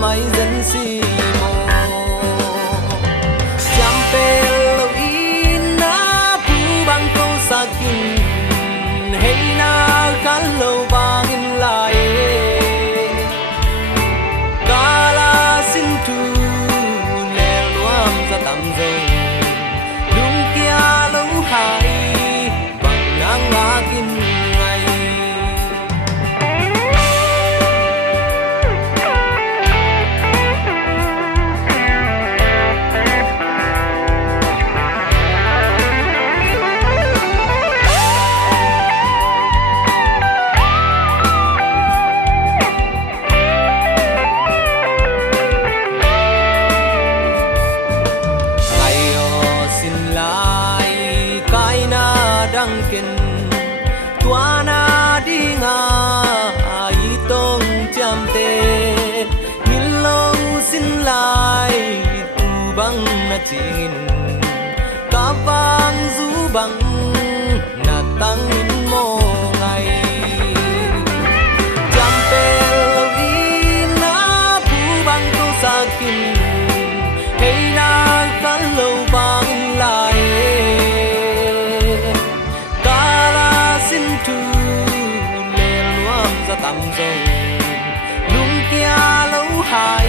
mai dân si mô champe lo in na pu bang ko sakin hey na kan lo bang in lai kala sin tu le luam za tam zo lung kia lo hai bang nang akin tuana dinga itong chamte milong sin lai tu bang na chingin kapang zu bang na tang in mo ngai champe lo ina pu bang ko sakin hey na kan lo bang lai tam zo lung kia lâu hai